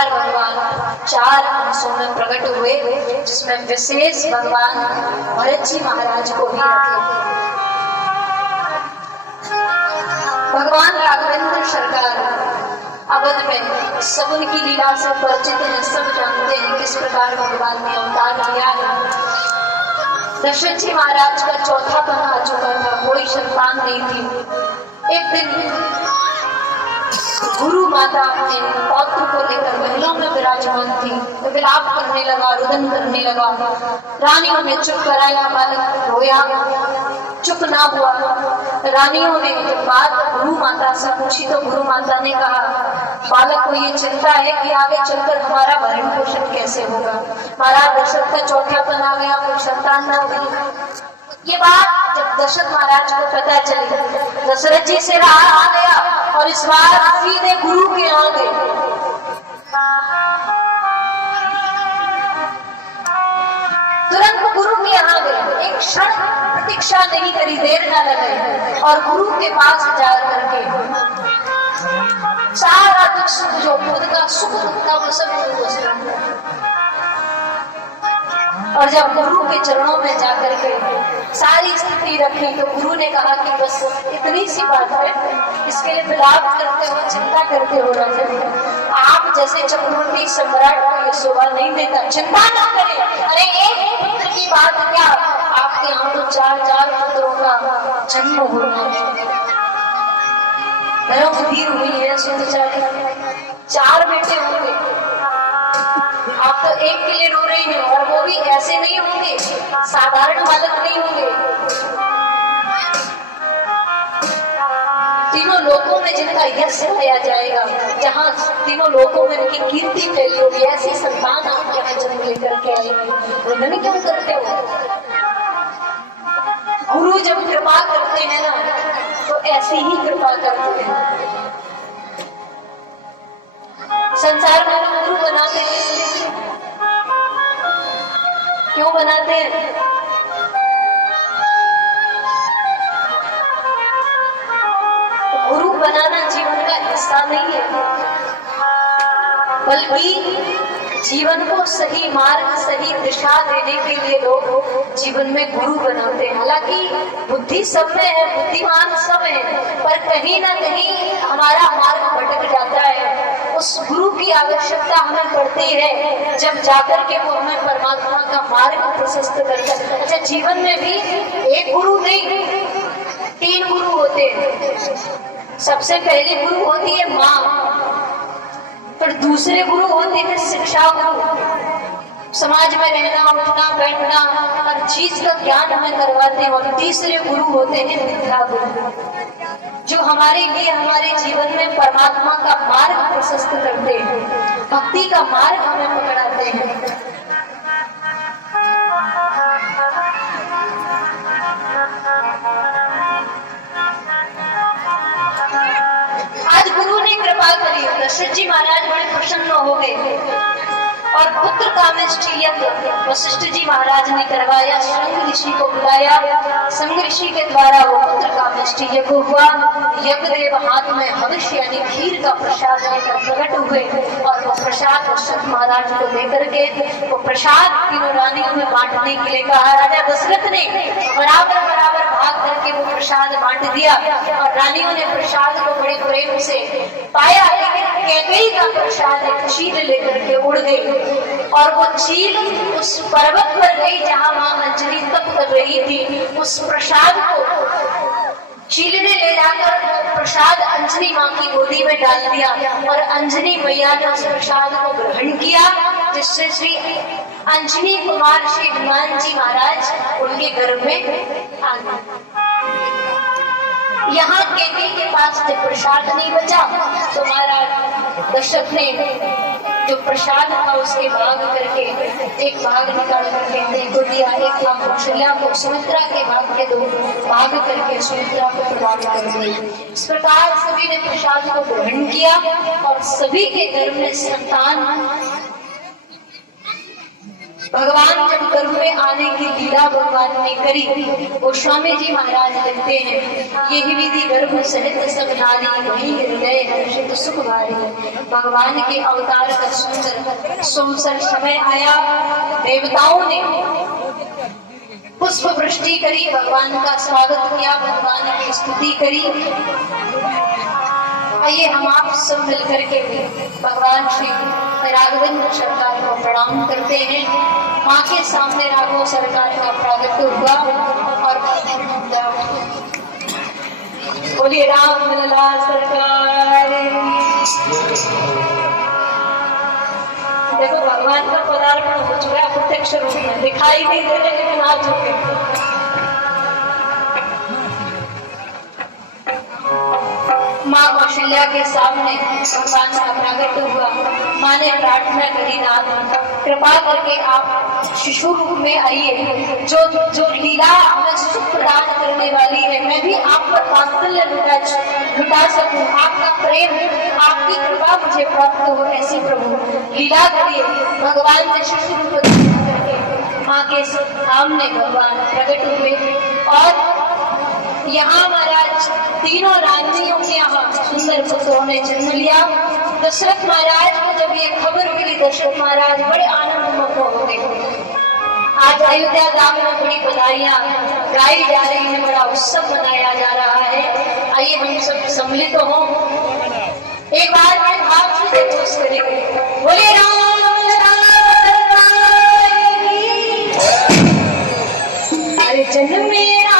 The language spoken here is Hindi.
प्रकार भगवान 4 अंशों में प्रकट हुए, जिसमें विशेष भगवान भरत जी महाराज को भी रखे। भगवान राघवेंद्र सरकार अवध में सब उनकी लीला से परिचित हैं, सब जानते हैं किस प्रकार भगवान ने अवतार लिया है। दशरथ जी महाराज का चौथापन आ चुका था, कोई संतान नहीं थी। एक दिन गुरु माता अपने पौत्र को लेकर महलों में विराजमान थी, तो विलाप करने लगा, रुदन करने लगा। रानियों ने चुप कराया, बालक रोया, चुप ना हुआ। रानियों ने जब बात गुरु माता से पूछी तो गुरु माता ने कहा, बालक को ये चिंता है कि आगे चलकर हमारा भरण पोषण कैसे होगा। महाराज दशरथ का चौथापन आ गया, कोई संतान ना हुई। ये बात जब दशरथ महाराज को पता चली, दशरथ जी से राह आ गया और इस बार सीधे गुरु के यहाँ गए। तुरंत गुरु के यहाँ गए, एक क्षण प्रतीक्षा नहीं करी, देर न लगे और गुरु के पास जा करके सारा दुख सुख जो खुद का सुख दुख था वो सब गुरु को समझा। और जब गुरु के चरणों में जाकर के सारी स्थिति रखी तो गुरु ने कहा कि बस इतनी सी बात है, इसके लिए विलाप करते हो, चिंता करते हो राजन। आप जैसे चक्रवर्ती सम्राट को ये शोभा नहीं देता, चिंता ना करें। अरे एक पुत्र की बात क्या, आपके यहाँ तो 4 पुत्रों का जन्म होना है। हुई है, सुन 4 बेटे होंगे। आप तो एक के लिए रो रही हैं, और वो भी ऐसे नहीं होंगे, साधारण बालक नहीं होंगे। तीनों लोकों में जिनका यश गाया जाएगा, जहाँ तीनों लोकों में उनकी कीर्ति फैली होगी, ऐसी संतान आप यहाँ जन्म लेकर के आएंगे। रोने क्यों करते हो? गुरु जब कृपा करते हैं ना तो ऐसी ही कृपा करते हैं। संसार में लोग गुरु बनाते हैं, क्यों बनाते हैं? गुरु बनाना जीवन का हिस्सा नहीं है, बल्कि जीवन को सही मार्ग, सही दिशा देने के लिए लोग जीवन में गुरु बनाते हैं। हालांकि बुद्धि सब में है, बुद्धिमान सब है, पर कहीं ना कहीं हमारा मार्ग भटक जाता है। उस गुरु की आवश्यकता हमें पड़ती है जब जाकर के वो हमें परमात्मा का मार्ग प्रशस्त करता है। अच्छा, जीवन में भी एक गुरु नहीं, 3 गुरु होते हैं। सबसे पहली गुरु होती है माँ, फिर दूसरे गुरु होते हैं शिक्षा गुरु, समाज में रहना, उठना बैठना, हर चीज का ज्ञान हमें करवाते हैं। और तीसरे गुरु होते हैं विद्या गुरु, जो हमारे लिए हमारे जीवन में परमात्मा का मार्ग प्रशस्त करते हैं, भक्ति का मार्ग हमें पकड़ाते हैं। आज गुरु ने कृपा करी, दशरथ जी महाराज बड़े प्रसन्न हो गए और पुत्र कामेष्टि यज्ञ वशिष्ठ जी महाराज ने करवाया। संग ऋषि को बुलाया, संग ऋषि के द्वारा वो पुत्र कामेष्टि यज्ञ हुआ। यज्ञदेव हाथ में हविष्य यानी खीर का प्रसाद लेकर प्रकट हुए और वो प्रसाद दशरथ महाराज को लेकर के वो प्रसाद तीनों रानियों में बांटने के लिए कहा। राजा दशरथ ने बराबर बराबर भाग करके वो प्रसाद बांट दिया और रानियों ने प्रसाद को बड़े प्रेम से पाया। लेकिन कैकेयी का प्रसाद एक चील लेकर के उड़ गई और वो चील उस पर्वत पर गई जहाँ माँ अंजलि तप कर रही थी। उस प्रसाद को चील ने ले जाकर प्रसाद अंजनी माँ की गोदी में डाल दिया और अंजनी मैया ने उस प्रसाद को ग्रहण किया, जिससे श्री अंजनी कुमार श्री हनुमान जी महाराज उनके गर्भ में आ गए। यहाँ कैकेयी के पास जब प्रसाद नहीं बचा तो महाराज दशरथ ने जो प्रसाद था उसके भाग करके एक भाग निकाल करके को दिया, एक भाग कौशल्या को, सुमित्रा के भाग के 2 भाग करके सुमित्रा को प्रदान कर दिए। इस प्रकार सभी ने प्रसाद को ग्रहण किया और सभी के गर्भ में संतान भगवान जब गर्भ में आने की लीला भगवान ने करी, गोस्वामी जी महाराज लिखते हैं, यही विधि गर्भ सहित सब नारी वही हृदय हर्षित सुख भारी। भगवान के अवतार का सुंदर सुमसर समय आया, देवताओं ने पुष्प वृष्टि करी, भगवान का स्वागत किया, भगवान की स्तुति करी। आइए हम आप सब मिलकर के भगवान श्री राघवेंद्र सरकार को प्रणाम करते हैं। माँ के सामने राघव सरकार का प्रागट्य हुआ और बोलिए राम लला सरकार। देखो भगवान का पदार्पण हो चुका है प्रत्यक्ष रूप में, दिखाई नहीं दे रहे लेकिन आ चुके। माँ कौशल्या के सामने भगवान का प्रागट्य हुआ। माँ ने प्रार्थना करी, नाथ कृपा करके आप शिशु रूप में आइए, जो लीला हमें सुख प्रदान करने वाली है, मैं भी आप पर वात्सल्य लुटा सकूं, आपका प्रेम, आपकी कृपा मुझे प्राप्त हो, ऐसी प्रभु लीला करिए। भगवान ने शिशु रूप करके माँ के सामने भगवान प्रकट हुए और यहाँ महाराज तीनों राज्यों के यहाँ सुंदर पुत्रों ने जन्म लिया। दशरथ महाराज को जब ये खबर मिली, दशरथ महाराज बड़े आनंद हो गए। आज अयोध्या धाम में बड़ी बधाइयां गाई जा रही है, बड़ा उत्सव मनाया जा रहा है। आइए हम सब सम्मिलित हो, एक बार में भाव से जयघोष करेंगे, बोले राम लला। अरे जन्म में